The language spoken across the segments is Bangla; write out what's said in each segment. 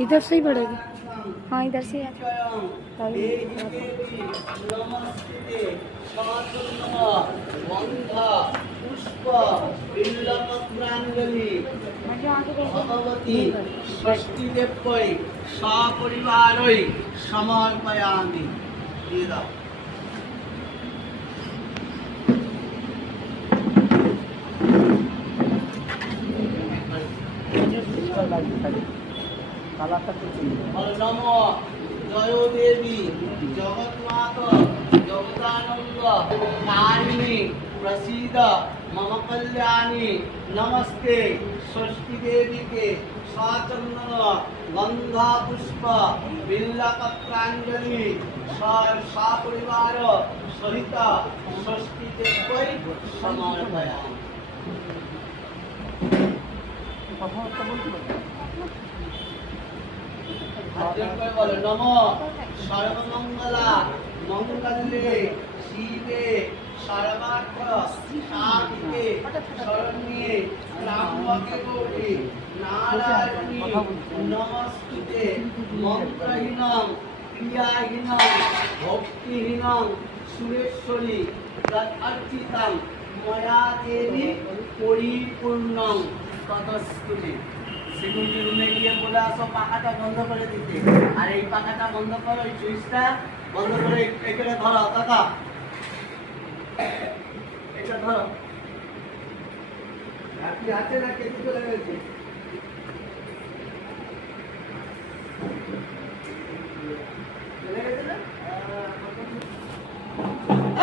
इधर से ही पड़ेगी। हाँ इधर से सपरिवारै समर्पयामि। नमो जय देवी जगन्माता जगदानंद कारिणी प्रसीद मम कल्याणी। नमस्ते षष्ठी देवी के सचंदन गंधा पुष्प बिल्लपत्रांजलि सपरिवार सहित षष्ठी देवी समर्पयामि। नमो सर्वमंगला मंगल्ये शिवे सर्वार्थ साधिके शरण्ये त्र्यंबके गौरी नारायणी नमस्ते। मंत्रहीनं क्रियाहीनं भक्तिहीनं सुरेश्वरी तदर्चितं मया देवी परिपूर्णं ततस्तुते। সিকিউরিটি রুমে গিয়ে বলে আসো পাখাটা বন্ধ করে দিতে। আর এই পাখাটা বন্ধ করো, এই সুইচটা বন্ধ করে এখানে ধরো কাকা, এটা ধরো। আপনি হাতে না কেটে চলে গেছে। চলে গেছে না?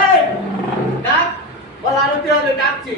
এই ডাক বল, আরতি হবে, ডাকছি।